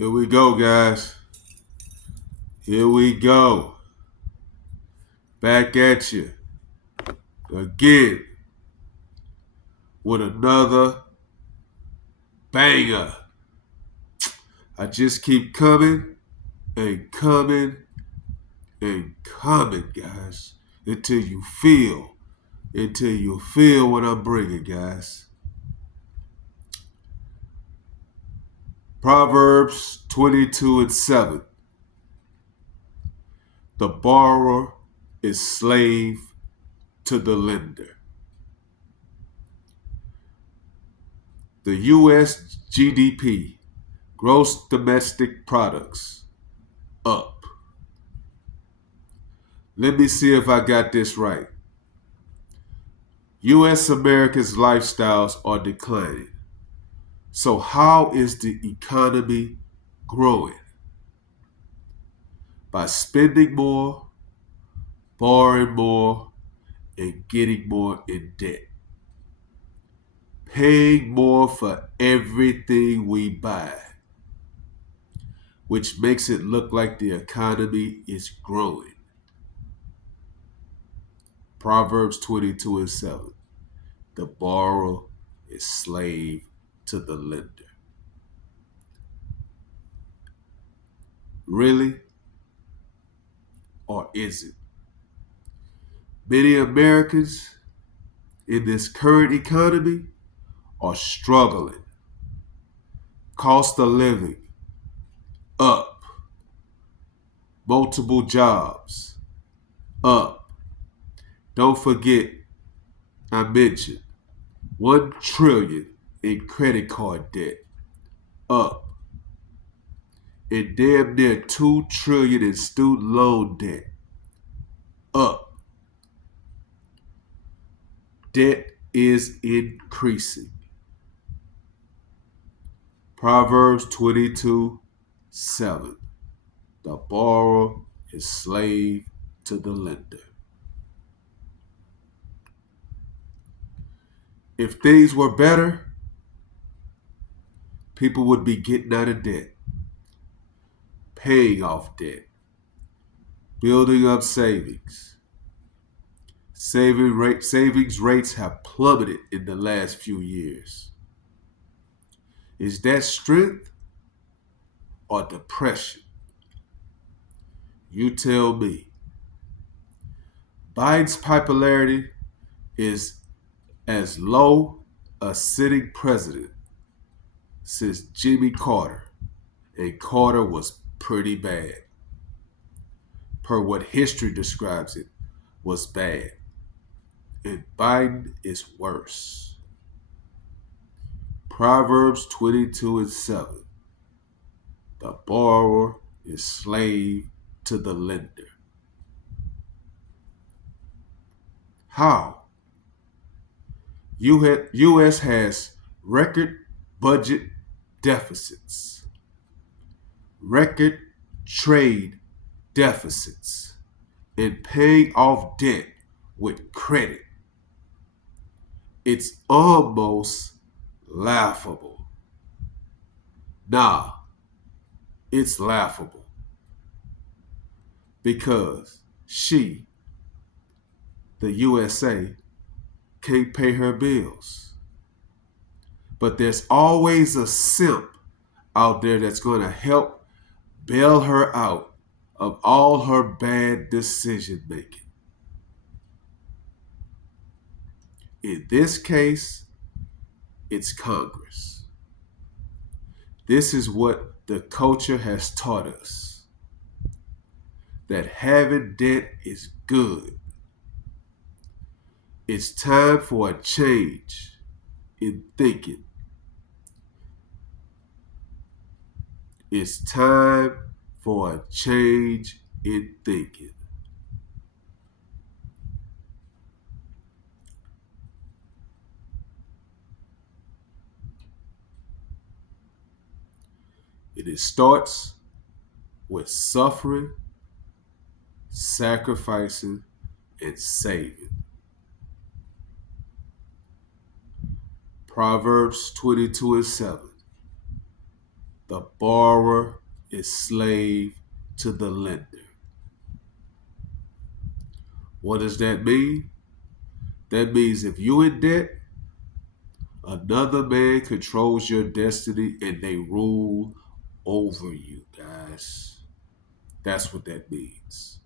Here we go, guys. Here we go. Back at you again with another banger. I just keep coming and coming and coming, guys, until you feel what I'm bringing, guys. Proverbs 22:7. The borrower is slave to the lender. The U.S. GDP, gross domestic products, up. Let me see if I got this right. U.S. Americans' lifestyles are declining. So how is the economy growing? By spending more, borrowing more, and getting more in debt. Paying more for everything we buy, which makes it look like the economy is growing. Proverbs 22:7. The borrower is slave to the lender. Really? Or is it? Many Americans in this current economy are struggling. Cost of living up. Multiple jobs up. Don't forget, I mentioned 1 trillion in credit card debt up. And damn near 2 trillion in student loan debt up. Debt is increasing. Proverbs 22:7. The borrower is slave to the lender. If things were better, people would be getting out of debt, paying off debt, building up savings. Savings rates have plummeted in the last few years. Is that strength or depression? You tell me. Biden's popularity is as low a sitting president since Jimmy Carter, and Carter was pretty bad. Per what history describes it, was bad. And Biden is worse. Proverbs 22:7. The borrower is slave to the lender. How? U.S. has record budget deficits, record trade deficits, and paying off debt with credit. It's almost laughable. Nah, it's laughable because she, the USA, can't pay her bills. But there's always a simp out there that's going to help bail her out of all her bad decision making. In this case, it's Congress. This is what the culture has taught us, that having debt is good. It's time for a change in thinking. It's time for a change in thinking. And it starts with suffering, sacrificing, and saving. Proverbs 22:7. The borrower is slave to the lender. What does that mean? That means if you're in debt, another man controls your destiny and they rule over you, guys. That's what that means.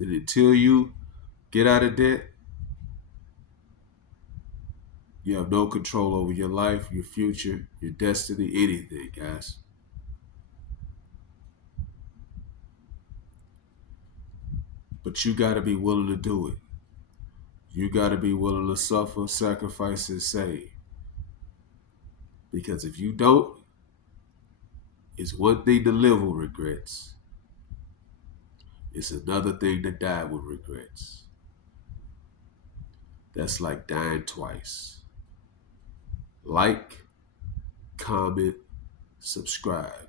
And until you get out of debt, you have no control over your life, your future, your destiny, anything, guys. But you got to be willing to do it. You got to be willing to suffer, sacrifice, and save. Because if you don't, it's one thing to live with regrets. It's another thing to die with regrets. That's like dying twice. Like, comment, subscribe.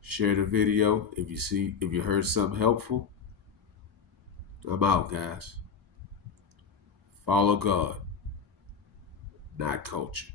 Share the video if you heard something helpful. I'm out, guys. Follow God, not culture.